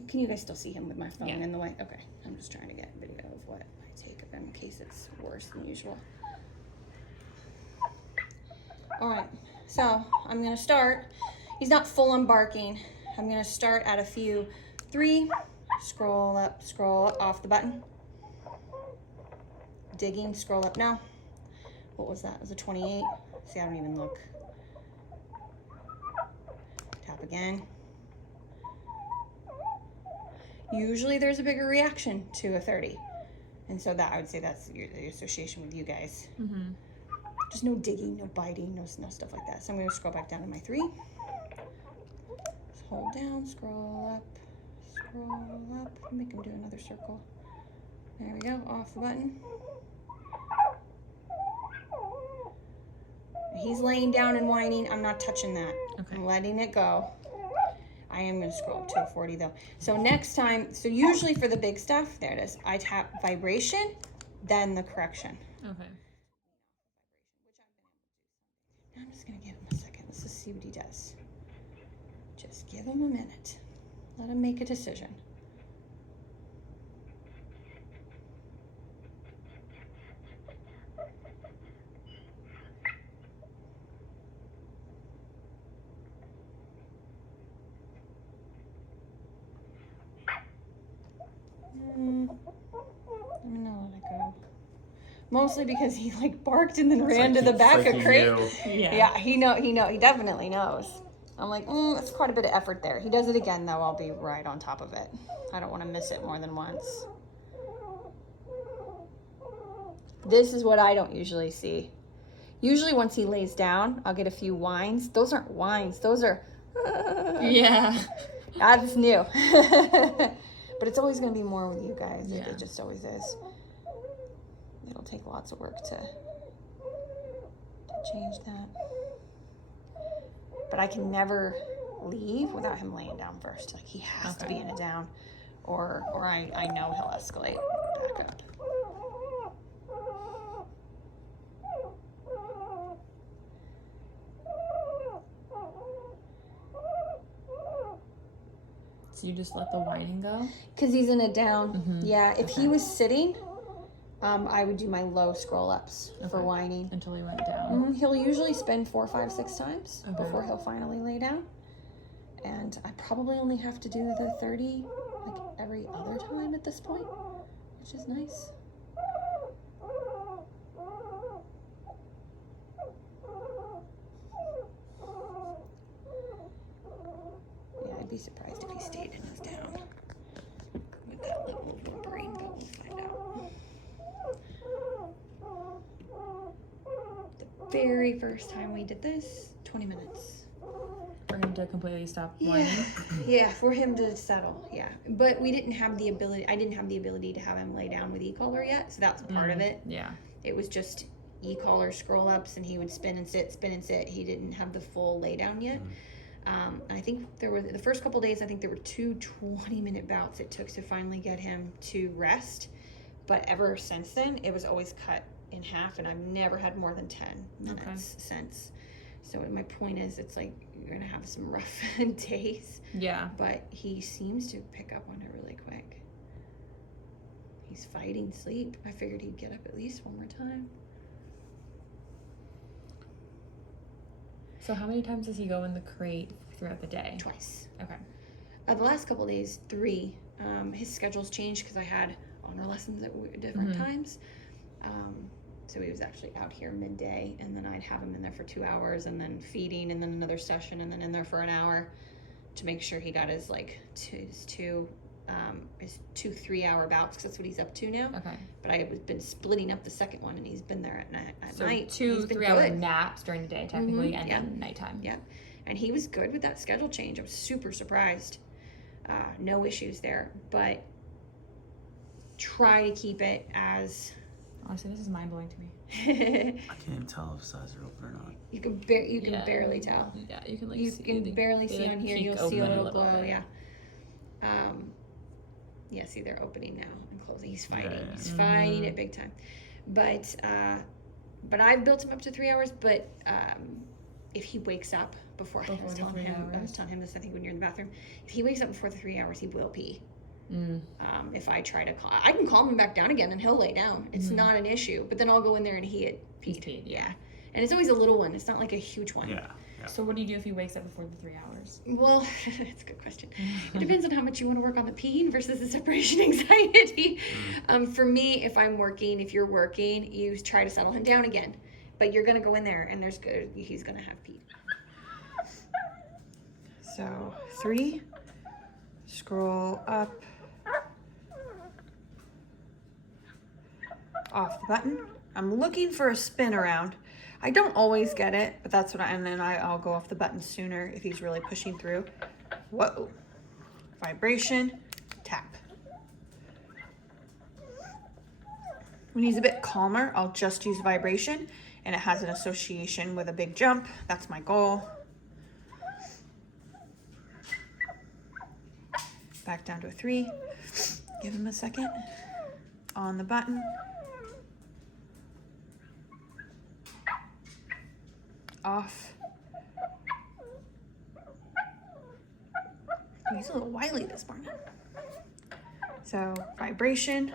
Can you guys still see him with my phone Yeah. in the way? Okay, I'm just trying to get video of what I take of him in case it's worse than usual. All right, so I'm gonna start. He's not full on barking. I'm gonna start at a few 3, scroll up off the button. Digging, scroll up now. What was that? It was a 28. See, I don't even look. Tap again. Usually there's a bigger reaction to a 30. And so that, I would say that's the association with you guys. Mm-hmm. Just no digging, no biting, no stuff like that. So I'm going to scroll back down to my 3. Just hold down, scroll up, make him do another circle. There we go, off the button. He's laying down and whining. I'm not touching that. Okay. I'm letting it go. I am going to scroll up to a 40 though. So next time, so usually for the big stuff, there it is. I tap vibration, then the correction. Okay. I'm just going to give him a second. Let's just see what he does. Just give him a minute. Let him make a decision. I'm gonna let it go. Mostly because he like barked and then ran to the back of crate. Yeah, he definitely knows. I'm like, that's quite a bit of effort there. He does it again though, I'll be right on top of it. I don't want to miss it more than once. This is what I don't usually see. Usually once he lays down, I'll get a few whines. Those aren't whines, those are Yeah. That's new. But it's always going to be more with you guys. Yeah. It just always is. It'll take lots of work to change that. But I can never leave without him laying down first. Like he has to be in a down, or I know he'll escalate back up. So you just let the whining go? Because he's in a down. Mm-hmm. Yeah, if he was sitting, I would do my low scroll ups for whining. Until he went down. Mm-hmm. He'll usually spin 4, 5, 6 times before he'll finally lay down. And I probably only have to do the 30 like every other time at this point, which is nice. Yeah, I'd be surprised if he stayed in his down with that level of whimpering, but we'll find out. The very first time we did this, 20 minutes. For him to completely stop whining? Yeah, for him to settle, yeah. But we didn't have the ability, I didn't have the ability to have him lay down with Ecollar yet, so that's part of it. Yeah. It was just Ecollar scroll ups and he would spin and sit. He didn't have the full lay down yet. I think there were, the first couple days, I think there were 2 20-minute bouts it took to finally get him to rest. But ever since then, it was always cut in half, and I've never had more than 10 minutes since. So my point is, it's like you're gonna have some rough days. Yeah. But he seems to pick up on it really quick. He's fighting sleep. I figured he'd get up at least one more time. So how many times does he go in the crate throughout the day? Twice. Okay. The last couple of days, 3. His schedule's changed because I had honor lessons at different times. So he was actually out here midday, and then I'd have him in there for 2 hours, and then feeding, and then another session, and then in there for an hour to make sure he got his two 3-hour bouts, because that's what he's up to now. Okay. But I have been splitting up the second one, and he's been there at night. So night. 2 3-hour naps during the day, technically, and then nighttime. Yep. And he was good with that schedule change. I was super surprised. No issues there, but try to keep it as... Honestly, this is mind-blowing to me. I can't even tell if his eyes are open or not. You can barely tell. Yeah, you can You can barely see on here. You'll see a little glow. Yeah. Yeah. See, they're opening now and closing. He's fighting. Yeah. He's fighting it big time. But I've built him up to 3 hours. But if he wakes up before. Before I was the telling 3 him. I hours. was telling him this. I think when you're in the bathroom, if he wakes up before the 3 hours, he will pee. If I try to I can calm him back down again, and he'll lay down. It's not an issue. But then I'll go in there and he had peed. Yeah. And it's always a little one. It's not like a huge one. Yeah. So what do you do if he wakes up before the 3 hours? Well, that's a good question. It depends on how much you want to work on the peeing versus the separation anxiety. For me, if I'm working, if you're working, you try to settle him down again. But you're going to go in there and he's going to have pee. So 3, scroll up, off the button. I'm looking for a spin around. I don't always get it, but that's what and then I'll go off the button sooner if he's really pushing through. Whoa. Vibration, tap. When he's a bit calmer, I'll just use vibration, and it has an association with a big jump. That's my goal. Back down to a 3. Give him a second. On the button. Off. Oh, he's a little wily this morning. So, vibration.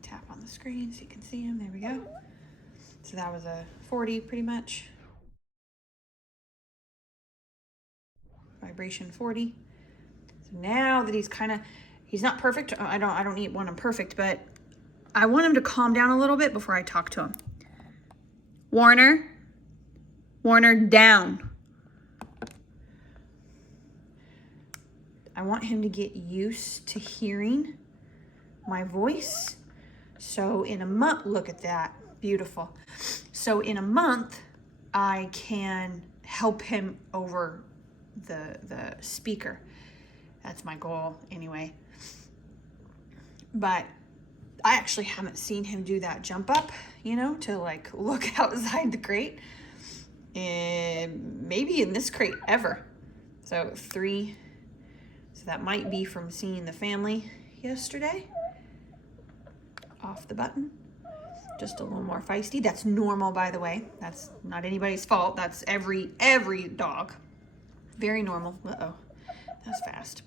Tap on the screen so you can see him. There we go. So that was a 40 pretty much. Vibration 40. So now that he's not perfect. I don't want him perfect, but I want him to calm down a little bit before I talk to him. Warner, down. I want him to get used to hearing my voice. So in a month, look at that, beautiful. So in a month, I can help him over the speaker. That's my goal anyway. But I actually haven't seen him do that jump up, to like look outside the crate. Maybe in this crate ever. So 3. So that might be from seeing the family yesterday. Off the button. Just a little more feisty. That's normal, by the way. That's not anybody's fault. That's every dog. Very normal. Uh-oh. That's fast.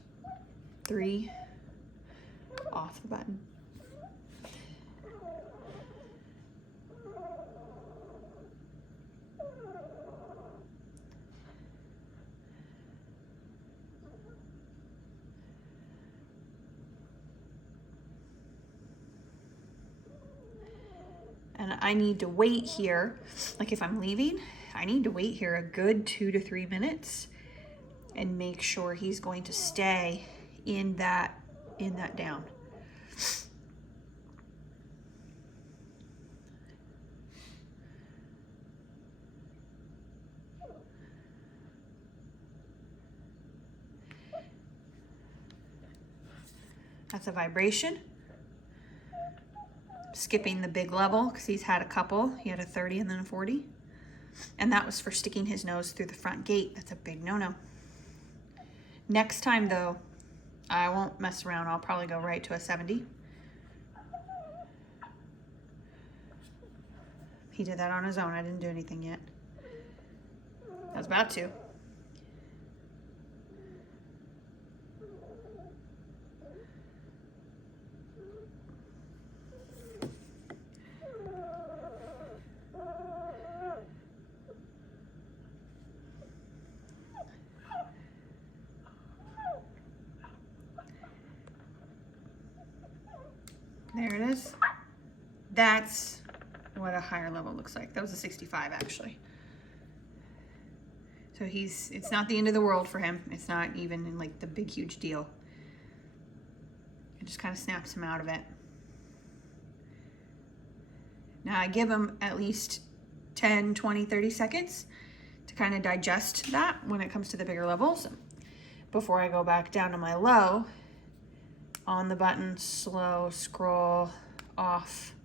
3. Off the button. And I need to wait here, like if I'm leaving, I need to wait here a good 2 to 3 minutes and make sure he's going to stay in that down. That's a vibration. Skipping the big level because he's had a couple. He had a 30 and then a 40. And that was for sticking his nose through the front gate. That's a big no-no. Next time though, I won't mess around. I'll probably go right to a 70. He did that on his own. I didn't do anything yet. I was about to. There it is. That's what a higher level looks like. That was a 65 actually. So it's not the end of the world for him. It's not even like the big, huge deal. It just kind of snaps him out of it. Now I give him at least 10, 20, 30 seconds to kind of digest that when it comes to the bigger levels before I go back down to my low. On the button, slow, scroll, off.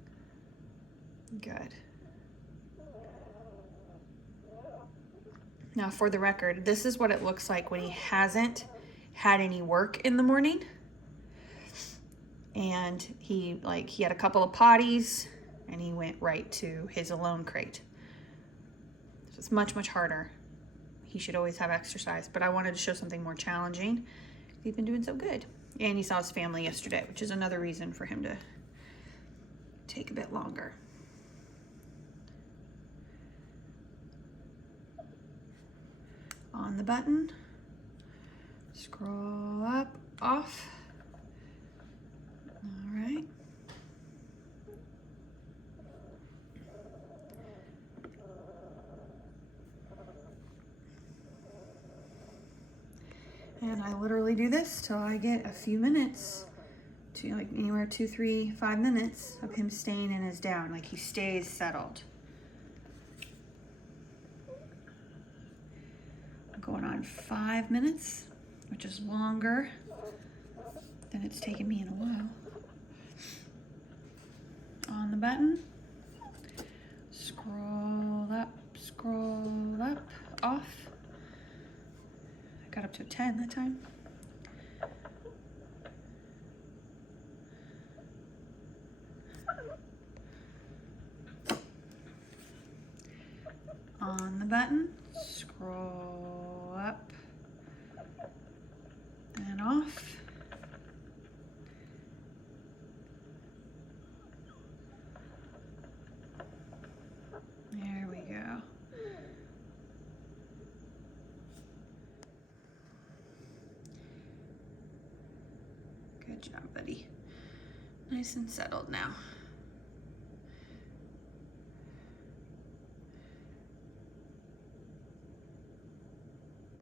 Good. Now for the record, this is what it looks like when he hasn't had any work in the morning. and he had a couple of potties and he went right to his alone crate. So it's much, much harder. He should always have exercise, but I wanted to show something more challenging. He's been doing so good. And he saw his family yesterday, which is another reason for him to take a bit longer. On the button, scroll up, off. All right. And I literally do this till I get a few minutes, to like anywhere 2, 3, 5 minutes of him staying in his down, like he stays settled. I'm going on 5 minutes, which is longer than it's taken me in a while. On the button, scroll up, off. I got up to a 10 that time. On the button, scroll up and off. There we go. Good job, buddy. Nice and settled now.